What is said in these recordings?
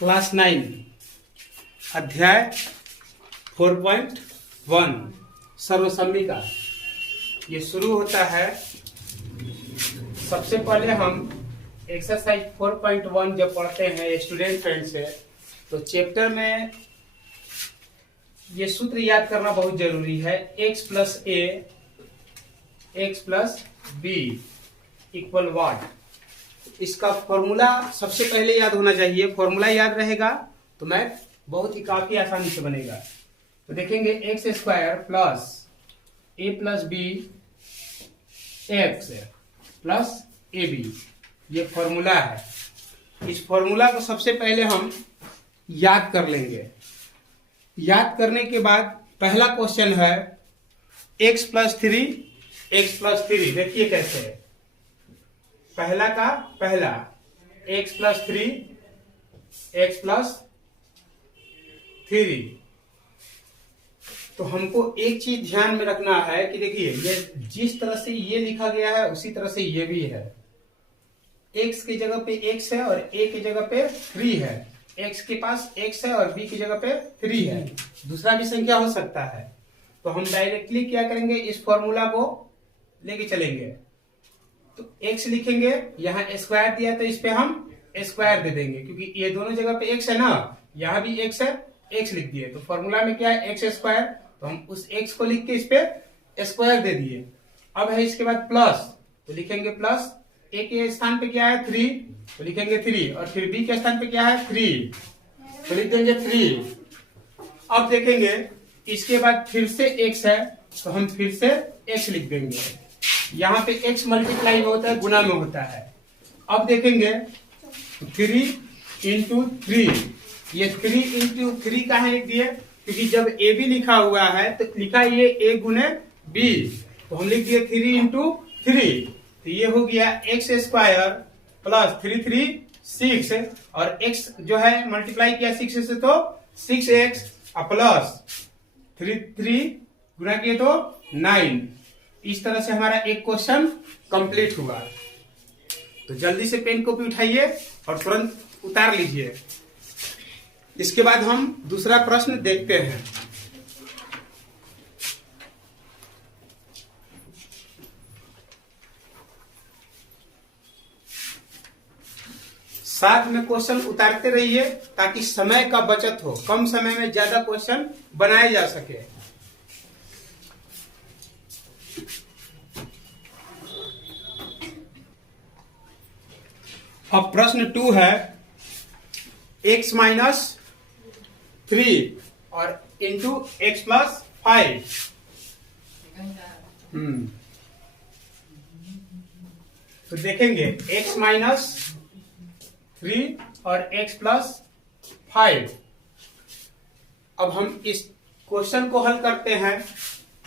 Class 9 अध्याय 4.1 सर्वसम्मिका। ये शुरू होता है। सबसे पहले हम एक्सरसाइज 4.1 जब पढ़ते हैं स्टूडेंट फ्रेंड से, तो चैप्टर में ये सूत्र याद करना बहुत जरूरी है। x प्लस ए एक्स प्लस बी इक्वल वाट। इसका फॉर्मूला सबसे पहले याद होना चाहिए। फॉर्मूला याद रहेगा तो मैथ बहुत ही काफी आसानी से बनेगा। तो देखेंगे x square plus a plus b x plus a b, ये फॉर्मूला है। इस फॉर्मूला को सबसे पहले हम याद कर लेंगे। याद करने के बाद पहला क्वेश्चन है एक्स प्लस थ्री। देखिए कैसे है। पहला का पहला x plus three x plus three. तो हमको एक चीज ध्यान में रखना है कि देखिए ये जिस तरह से ये लिखा गया है उसी तरह से ये भी है। एक्स की जगह पे एक्स है और ए की जगह पे थ्री है। एक्स के पास एक्स है और बी की जगह पे थ्री है। दूसरा भी संख्या हो सकता है। तो हम डायरेक्टली क्या करेंगे, इस फॉर्मूला को लेके चलेंगे। तो x लिखेंगे, यहाँ स्क्वायर दिया तो इस पे हम स्क्वायर दे देंगे, क्योंकि ये दोनों जगह पे x है ना, यहाँ भी x है, x लिख दिए। तो फॉर्मूला में क्या है, x स्क्वायर, तो हम उस x को लिख के इस पे स्क्वायर दे दिए। अब है इसके बाद प्लस, तो लिखेंगे प्लस, a के स्थान पे क्या है थ्री, तो लिखेंगे थ्री, और फिर b के स्थान पे क्या है थ्री, तो लिख देंगे थ्री। अब देखेंगे इसके बाद फिर से x है, तो हम फिर से x लिख देंगे। यहाँ पे x मल्टीप्लाई में होता है, गुना में होता है। अब देखेंगे थ्री इंटू थ्री, ये थ्री इंटू थ्री कहाँ लिख दिए, क्योंकि जब ए बी लिखा हुआ है तो लिखा ये a गुने बी, तो हम लिख दिए थ्री इंटू थ्री। तो ये हो गया x square plus three three six, और x जो है मल्टीप्लाई किया सिक्स से तो six x plus three three गुना किए तो नाइन। इस तरह से हमारा एक क्वेश्चन कंप्लीट हुआ। तो जल्दी से पेन कॉपी उठाइए और तुरंत उतार लीजिए। इसके बाद हम दूसरा प्रश्न देखते हैं। साथ में क्वेश्चन उतारते रहिए ताकि समय का बचत हो, कम समय में ज्यादा क्वेश्चन बनाए जा सके। अब प्रश्न 2 है x माइनस थ्री और इंटू एक्स प्लस फाइव। तो देखेंगे x माइनस थ्री और x प्लस फाइव। अब हम इस क्वेश्चन को हल करते हैं।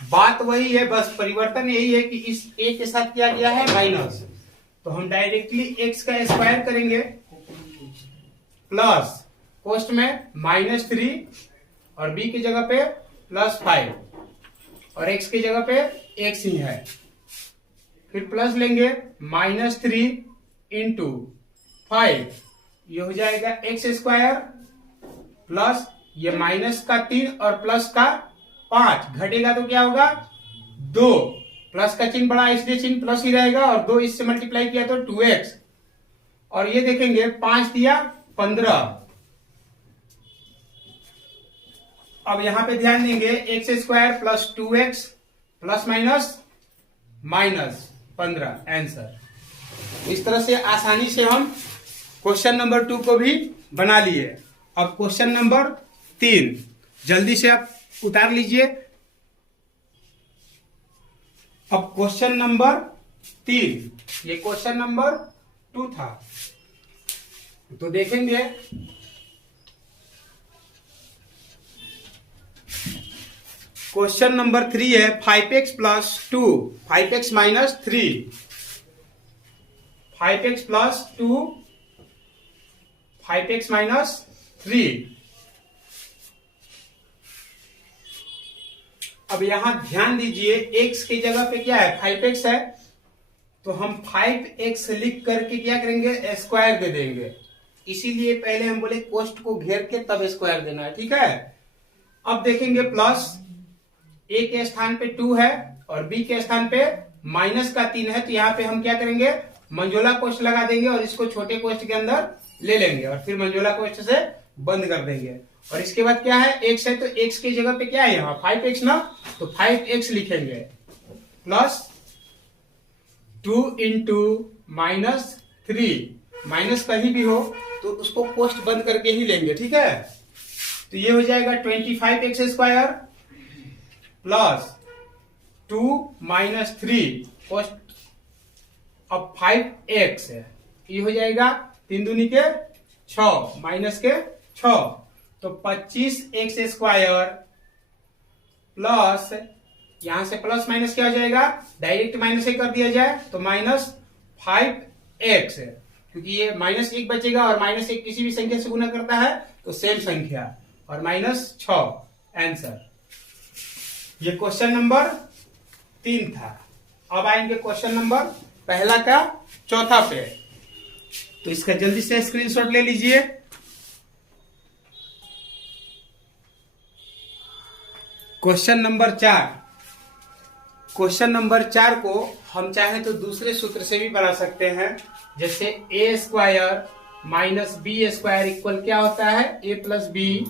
बात वही है, बस परिवर्तन यही है कि इस a के साथ किया गया है माइनस, तो हम डायरेक्टली x का स्क्वायर करेंगे प्लस कोष्ट में माइनस थ्री और b की जगह पे प्लस फाइव और x की जगह पे x ही है। फिर प्लस लेंगे माइनस थ्री इंटू फाइव, ये हो जाएगा एक्स स्क्वायर प्लस ये माइनस का तीन और प्लस का पांच, घटेगा तो क्या होगा दो, प्लस का चिन्ह बड़ा इसलिए चिन्ह प्लस ही रहेगा, और दो इससे मल्टीप्लाई किया तो 2x, और ये देखेंगे 5 दिया 15। अब यहां पे ध्यान देंगे x square plus 2x plus minus minus 15 answer. इस तरह से आसानी से हम क्वेश्चन नंबर 2 को भी बना लिए। अब क्वेश्चन नंबर 3 जल्दी से आप उतार लीजिए। अब क्वेश्चन नंबर 3, ये क्वेश्चन नंबर 2 था। तो देखेंगे क्वेश्चन नंबर 3 है 5x plus 2, 5x minus three, 5x plus 2, 5x minus three. अब यहां ध्यान दीजिए x की जगह पे क्या है 5x है, तो हम 5x लिख करके क्या करेंगे स्क्वायर दे देंगे। इसीलिए पहले हम बोले कोष्ट को घेर के तब स्क्वायर देना है, ठीक है। अब देखेंगे प्लस ए के स्थान पे 2 है और बी के स्थान पे माइनस का 3 है, तो यहाँ पे हम क्या करेंगे, मंझोला कोष्ट लगा देंगे और इसको छोटे कोष्ट के अंदर ले लेंगे और फिर मंझोला कोष्ट से बंद कर देंगे। और इसके बाद क्या है, x है तो x की जगह पे क्या है यहाँ 5x ना, तो 5x लिखेंगे प्लस 2 इंटू माइनस 3, माइनस कहीं भी हो तो उसको कोष्ट बंद करके ही लेंगे, ठीक है। तो ये हो जाएगा 25x स्क्वायर प्लस 2 माइनस 3 कोष्ट अब 5x है, ये हो जाएगा 3 दूनी के 6 माइनस के 6, तो 25x स्क्वायर प्लस यहां से प्लस माइनस क्या हो जाएगा, डायरेक्ट माइनस एक कर दिया जाए तो माइनस 5x है, क्योंकि ये -1 बचेगा और -1 किसी भी संख्या से गुना करता है तो सेम संख्या, और -6 आंसर। ये क्वेश्चन नंबर 3 था। अब आएंगे क्वेश्चन नंबर पहला का चौथा पे, तो इसका जल्दी से स्क्रीनशॉट ले लीजिए। क्वेश्चन नंबर 4, क्वेश्चन नंबर 4 को हम चाहे तो दूसरे सूत्र से भी बना सकते हैं, जैसे A square minus B square equal क्या होता है, ए प्लस बी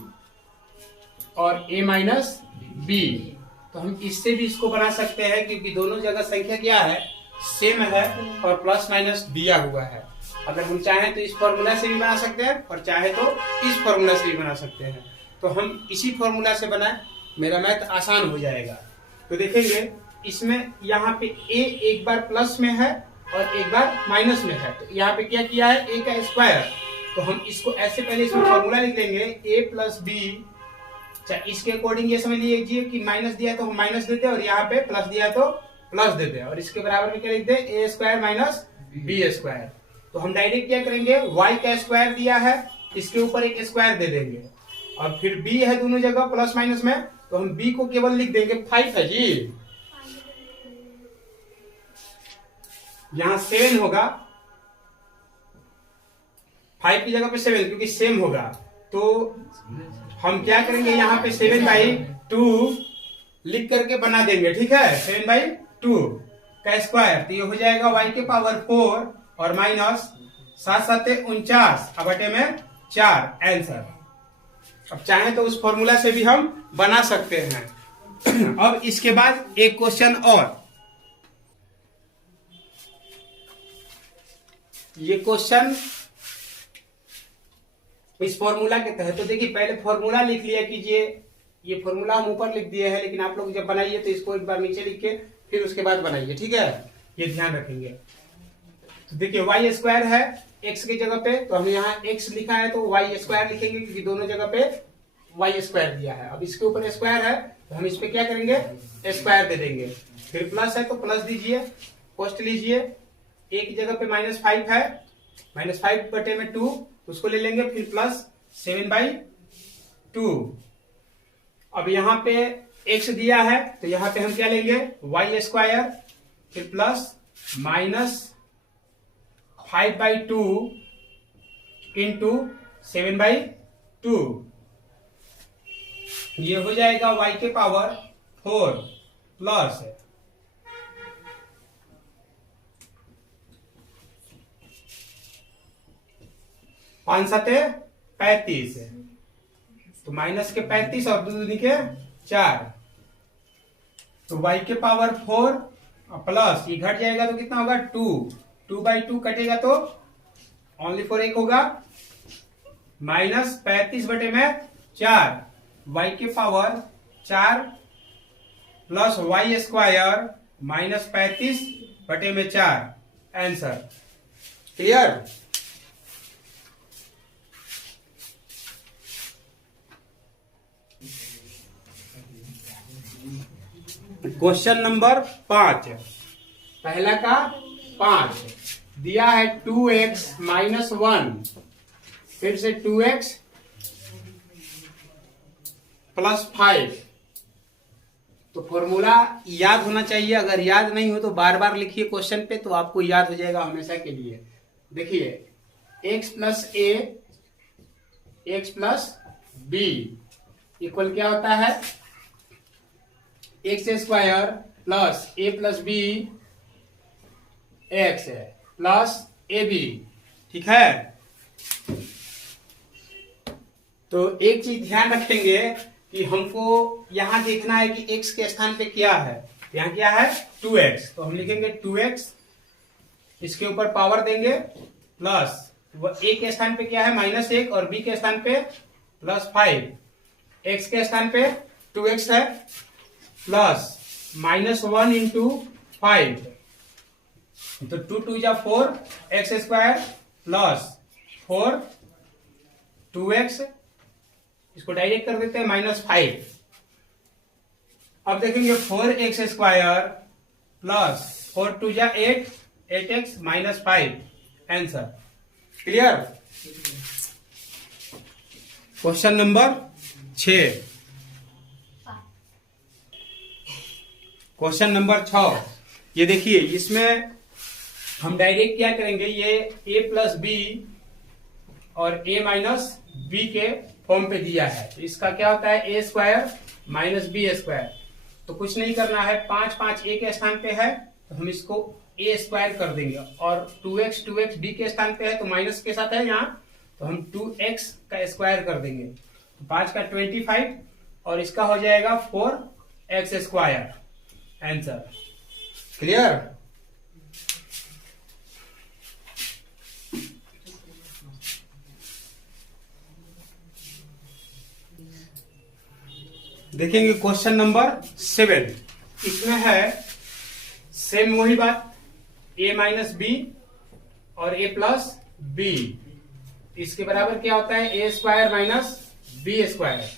और ए माइनस बी। तो हम इससे भी इसको बना सकते हैं, क्योंकि दोनों जगह संख्या क्या है, सेम है और प्लस माइनस दिया हुआ है। अगर हम चाहें तो इस फॉर्मूला से भी बना सकते हैं और चाहे तो इस फॉर्मूला से भी बना सकते हैं। तो हम इसी फॉर्मूला से बनाए, मेरा मैथ आसान हो जाएगा। तो देखेंगे इसमें यहाँ पे a एक बार प्लस में है और एक बार माइनस में है, तो यहाँ पे क्या किया है, a का स्क्वायर, तो हम इसको ऐसे पहले इसमें फॉर्मूला लिख लेंगे a प्लस बी। इसके अकॉर्डिंग ये समझ लीजिए कि माइनस दिया तो हम माइनस देते और यहाँ पे प्लस दिया तो प्लस देते, और इसके बराबर में क्या लिखते हैं, ए स्क्वायर माइनस बी स्क्वायर। तो हम डायरेक्ट क्या करेंगे, y का स्क्वायर दिया है, इसके ऊपर एक स्क्वायर दे देंगे, और फिर b है दोनों जगह प्लस माइनस में, तो हम b को केवल लिख देंगे 5 है जी, यहां 7 होगा, 5 की जगह पे 7 क्योंकि सेम होगा। तो हम क्या करेंगे, यहाँ पे 7/2 लिख करके बना देंगे, ठीक है, 7/2 का स्क्वायर, तो ये हो जाएगा y के पावर 4 और माइनस 7×7 49 अब बटे में 4 आंसर। अब चाहें तो उस फॉर्मूला से भी हम बना सकते हैं। अब इसके बाद एक क्वेश्चन और, ये क्वेश्चन इस फॉर्मूला के तहत, तो देखिए पहले फॉर्मूला लिख लिया कीजिए, ये फॉर्मूला हम ऊपर लिख दिए हैं, लेकिन आप लोग जब बनाइए तो इसको एक बार नीचे लिख के फिर उसके बाद बनाइए, ठीक है, ये ध्यान रखेंगे। तो देखिए y स्क्वायर है x की जगह पे, तो हमने यहाँ x लिखा है तो y स्क्वायर लिखेंगे, क्योंकि दोनों जगह पे y स्क्वायर दिया है। अब इसके ऊपर स्क्वायर है तो हम इस पे क्या करेंगे, स्क्वायर दे देंगे, फिर प्लस है तो प्लस दीजिए, पोस्ट लीजिए, a की जगह पे -5 है, -5 बटे में 2 उसको ले लेंगे, फिर प्लस 7/2। अब यहाँ पे x दिया है तो यहाँ पे हम क्या लेंगे, y स्क्वायर, फिर प्लस -5/2 इंटू 7/2, ये हो जाएगा y के पावर 4 प्लस 5×7 35, तो माइनस के 35 और 2 दूनी के 4, तो y के पावर 4 प्लस ये घट जाएगा तो कितना होगा 2/2 कटेगा तो ओनली 4 1 होगा, -35 बटे में 4, y के पावर 4 प्लस y स्क्वायर -35 बटे में 4 आंसर। क्लियर। क्वेश्चन नंबर 5, पहला का 5 दिया है 2x - 1, फिर से 2x + 5। तो फॉर्मूला याद होना चाहिए, अगर याद नहीं हो तो बार बार लिखिए क्वेश्चन पे, तो आपको याद हो जाएगा हमेशा के लिए। देखिए x + a x plus b equal क्या होता है, x square plus a plus b x है प्लस ए बी। ठीक है, तो एक चीज ध्यान रखेंगे कि हमको यहां देखना है कि x के स्थान पे क्या है, यहाँ क्या है 2x, तो हम लिखेंगे 2x, इसके ऊपर पावर देंगे प्लस a के स्थान पे क्या है -1 और b के स्थान पे +5, x के स्थान पे 2x है प्लस -1 इंटू 5, तो 2 2 जा 4 एक्स स्क्वायर प्लस 4 2x, इसको डायरेक्ट कर देते हैं -5। अब देखेंगे 4x स्क्वायर प्लस 4 2 जा 8 8x -5, answer clear. Question number 6, question number 6, ये देखिए इसमें हम डायरेक्ट क्या करेंगे, ये a प्लस बी और a माइनस बी के फॉर्म पे दिया है, तो इसका क्या होता है a square minus B square, तो कुछ नहीं करना है, 5 5 a के स्थान पे है तो हम इसको a स्क्वायर कर देंगे, और 2x b के स्थान पे है तो माइनस के साथ है यहाँ, तो हम 2x का स्क्वायर कर देंगे, तो 5 का 25 और इसका हो जाएगा 4x स्क्वायर, आंसर क्लियर। देखेंगे क्वेश्चन नंबर 7, इसमें है सेम वही बात, a माइनस बी और a प्लस बी, इसके बराबर क्या होता है a square minus B square,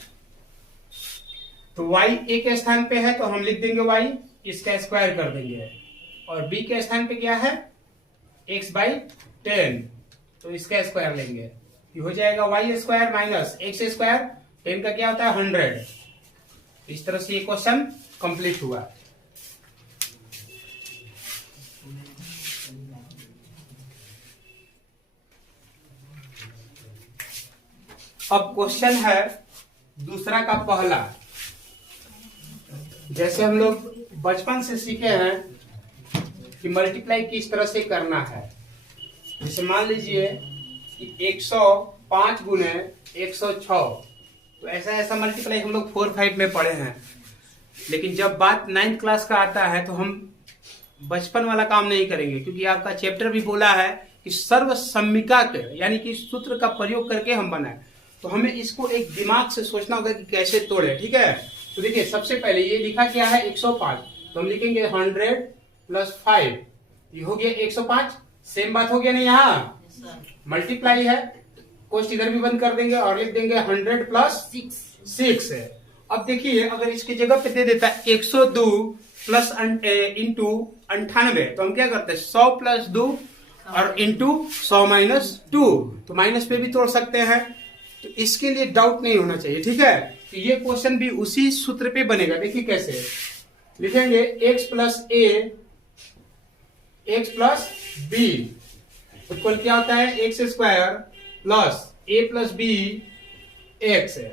तो y a के स्थान पे है तो हम लिख देंगे y, इसका स्क्वायर कर देंगे, और b के स्थान पे क्या है x/10, तो इसका स्क्वायर लेंगे, ये हो जाएगा y square minus x square, 10 का क्या होता है 100। इस तरह से ये क्वेश्चन कंप्लीट हुआ। अब क्वेश्चन है दूसरा का पहला, जैसे हम लोग बचपन से सीखे हैं कि मल्टीप्लाई किस तरह से करना है, जैसे मान लीजिए कि 105 गुने 106, तो ऐसा ऐसा मल्टीप्लाई हम लोग 4 5 में पढ़े हैं, लेकिन जब बात 9th क्लास का आता है तो हम बचपन वाला काम नहीं करेंगे, क्योंकि आपका चैप्टर भी बोला है कि सर्वसम्मिका के यानी कि सूत्र का प्रयोग करके हम बनाए, तो हमें इसको एक दिमाग से सोचना होगा कि कैसे तोड़े। ठीक है, तो देखिए सबसे पहले ये लिखा क्या है 105, तो हम लिखेंगे 100 प्लस 5, ये हो गया 105, सेम बात हो गया ना, यहाँ मल्टीप्लाई है, कोष्ट इधर भी बंद कर देंगे और लिख देंगे 100 प्लस 6 है। अब देखिए अगर इसकी जगह पे दे देता है 102 प्लस इंटू 98, तो हम क्या करते हैं 100 प्लस 2 और इंटू 100 माइनस 2, तो माइनस पे भी तोड़ सकते हैं, तो इसके लिए डाउट नहीं होना चाहिए। ठीक है, तो ये क्वेश्चन भी उसी सूत्र पे बनेगा। देखिए कैसे लिखेंगे, x plus a x plus b equal क्या होता है x square plus a plus b x है,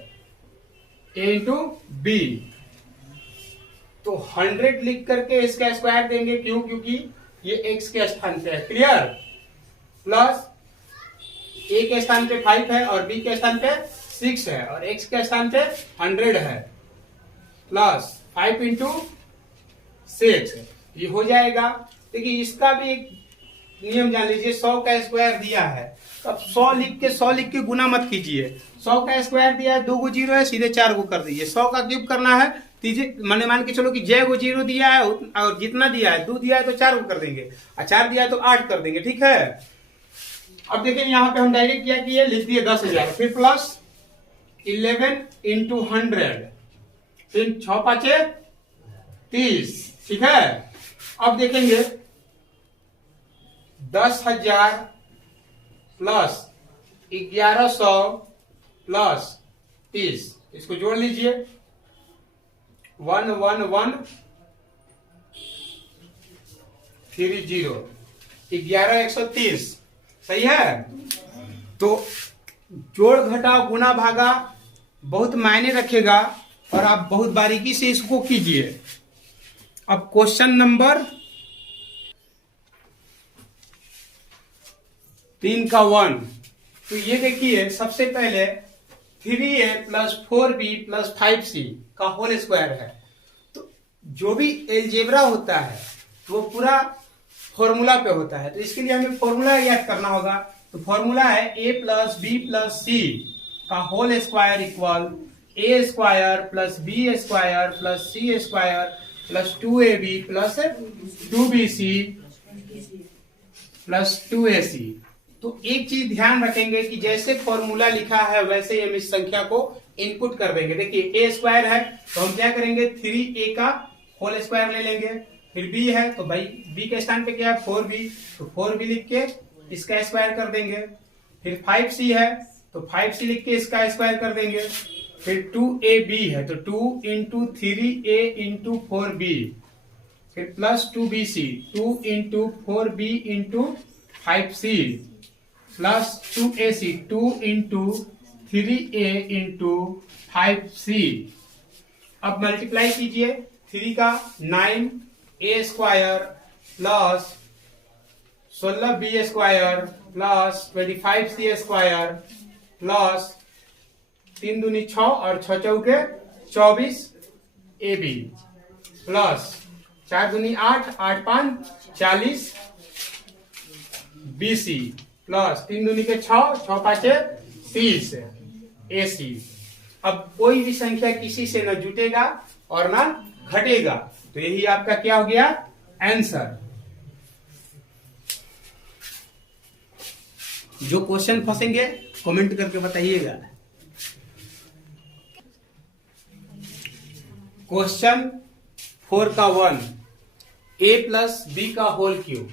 a इंटू बी, तो 100 लिख करके इसका स्क्वायर देंगे, क्यों, क्योंकि ये x के स्थान पे है, क्लियर, प्लस a के स्थान पे 5 है और b के स्थान पे 6 है और x के स्थान पे 100 है, प्लस 5 इंटू 6, ये हो जाएगा। देखिए इसका भी एक नियम जान लीजिए, 100 का स्क्वायर दिया है, अब 100 लिख के गुना मत कीजिए, 100 का स्क्वायर दिया है 2 गो जीरो है, सीधे 4 गो कर दीजिए, 100 का क्यूब करना है, मैंने मान के चलो कि जय गो जीरो दिया है और जितना दिया है 2 दिया है तो 4 गो कर देंगे, और 4 दिया है तो 8 कर देंगे। ठीक है, अब देखिए यहाँ पे हम डायरेक्ट क्या किए, लिख दिए 10,000, फिर प्लस 11 इंटू 100, फिर 6 5 30। ठीक है, अब देखेंगे 10,000 प्लस 1100 प्लस 30, इसको जोड़ लीजिए 11130, 11 130, सही है। तो जोड़ घटाव गुना भागा बहुत मायने रखेगा और आप बहुत बारीकी से इसको कीजिए। अब क्वेश्चन नंबर 3 का 1, तो ये देखिए सबसे पहले 3a plus 4b plus 5c का होल स्क्वायर है। तो जो भी एलजेब्रा होता है वो पूरा फॉर्मूला पे होता है, तो इसके लिए हमें फॉर्मूला याद करना होगा। तो फॉर्मूला है a plus b plus c का whole square equal a square plus b square plus c square plus 2ab plus 2bc plus 2ac। तो एक चीज ध्यान रखेंगे कि जैसे फॉर्मूला लिखा है वैसे ही हम इस संख्या को इनपुट कर देंगे। देखिए a स्क्वायर है तो हम क्या करेंगे 3a का होल स्क्वायर ले लेंगे, फिर b है तो भाई b के स्थान पे क्या है 4b, तो 4b लिख के इसका स्क्वायर कर देंगे। फिर 5c है तो 5c लिख के इसका स्क्वायर कर देंगे। फिर 2ab है तो 2 इंटू 3a इंटू 4b, फिर plus 2bc 2 into 4b into 5c plus 2ac 2 into 3a into 5c। अब मल्टीप्लाई कीजिए 3 का 9a square plus 16b square plus 25c square plus 3 दूनी 6 और 6 चौके 24ab प्लस 4 दूनी 8 8 5 40 bc प्लस 3 दूनी के 6 6 5 30 ac। अब कोई भी संख्या किसी से न जुटेगा और न घटेगा, तो यही आपका क्या हो गया आंसर। जो क्वेश्चन फंसेंगे कमेंट करके बताइएगा। क्वेश्चन 4 का 1, a प्लस बी का whole cube,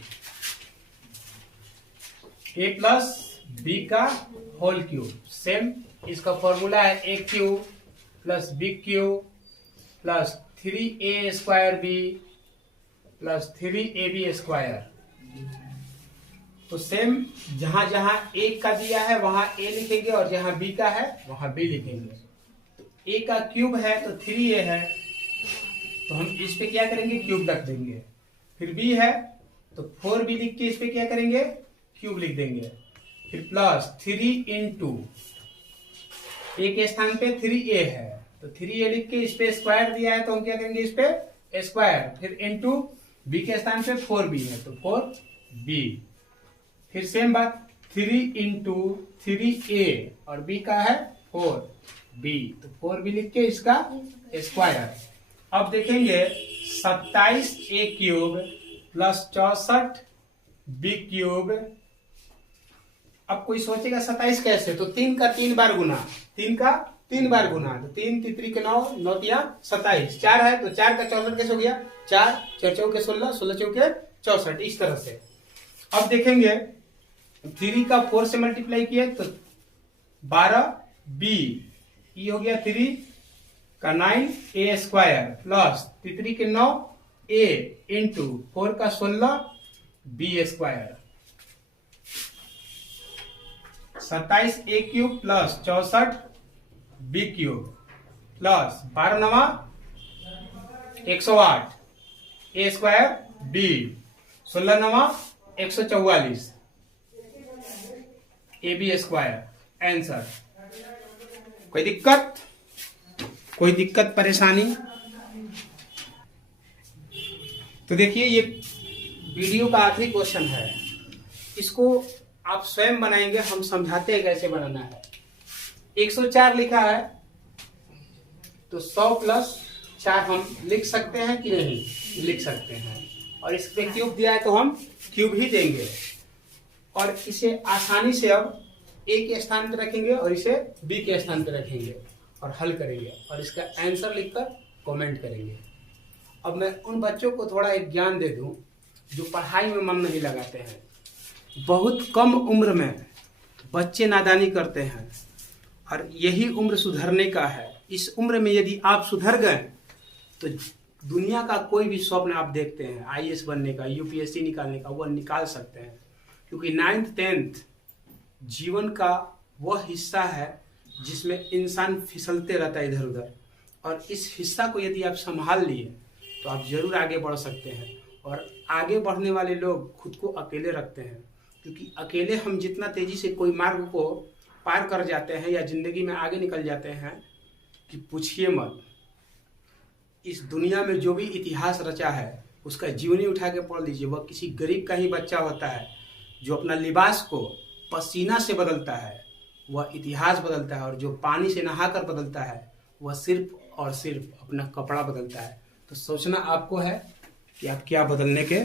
a plus b का होल क्यूब सेम इसका फॉर्मूला है a cube plus b cube plus 3a square b plus 3ab square. तो सेम जहां जहां a का दिया है वहां a लिखेंगे और जहां b का है वहां b लिखेंगे। तो a का क्यूब है तो 3a है तो हम इस पे क्या करेंगे क्यूब रख देंगे। फिर b है तो 4b लिख के इस पे क्या करेंगे क्यूब लिख देंगे। फिर प्लस 3 इंटू a के स्थान पे 3a है तो 3a लिख के इस पे स्क्वायर दिया है तो हम क्या करेंगे इस पे स्क्वायर। फिर इंटू b के स्थान पे 4b है तो 4b। फिर सेम बात 3 इंटू 3a और b का है 4b तो 4b लिख के इसका स्क्वायर। अब देखेंगे 27a cube plus 64b cube. अब कोई सोचेगा 27 कैसे, तो 3 का 3 बार गुना, 3 का 3 बार गुना, तो 3 3 के 9 9 तिया 27, 4 है तो 4 का 64 कैसे हो गया 4 4 चौके 16 16 चौके 64 इस तरह से। अब देखेंगे 3 का 4 से मल्टीप्लाई किए तो 12b, ये हो गया 3 का 9a स्क्वायर प्लस 3 के 9a इंटू 4 का 16b square. 27a cube plus 64b cube plus 12 नवा 108 a स्क्वायर b 16 नवा 144 ab स्क्वायर आंसर। कोई दिक्कत परेशानी? तो देखिए ये वीडियो का आखिरी क्वेश्चन है, इसको आप स्वयं बनाएंगे, हम समझाते हैं कैसे बनाना है। 104 लिखा है तो 100 प्लस 4 हम लिख सकते हैं कि नहीं, लिख सकते हैं। और इस पे क्यूब दिया है तो हम क्यूब ही देंगे और इसे आसानी से अब a के स्थान पे रखेंगे और इसे b के स्थान पे रखेंगे और हल करेंगे और इसका आंसर लिखकर कमेंट करेंगे। अब मैं उन बच्चों को थोड़ा एक ज्ञान दे दूं जो पढ़ाई में मन नहीं लगाते हैं। बहुत कम उम्र में बच्चे नादानी करते हैं और यही उम्र सुधरने का है। इस उम्र में यदि आप सुधर गए तो दुनिया का कोई भी स्वप्न आप देखते हैं IAS बनने का, UPSC निकालने का, वो निकाल सकते हैं। क्योंकि 9th 10th जीवन का वह हिस्सा है जिसमें इंसान फिसलते रहता है इधर उधर, और इस हिस्सा को यदि आप संभाल लिए तो आप जरूर आगे बढ़ सकते हैं। और आगे बढ़ने वाले लोग खुद को अकेले रखते हैं, क्योंकि अकेले हम जितना तेजी से कोई मार्ग को पार कर जाते हैं या जिंदगी में आगे निकल जाते हैं कि पूछिए मत। इस दुनिया में जो भी इतिहास रचा है उसका जीवनी उठा के पढ़ लीजिए, वह किसी गरीब का ही बच्चा होता है जो अपना लिबास को पसीना से बदलता है, वह इतिहास बदलता है। और जो पानी से नहाकर बदलता है वह सिर्फ और सिर्फ अपना कपड़ा बदलता है। तो सोचना आपको है कि आप क्या बदलने के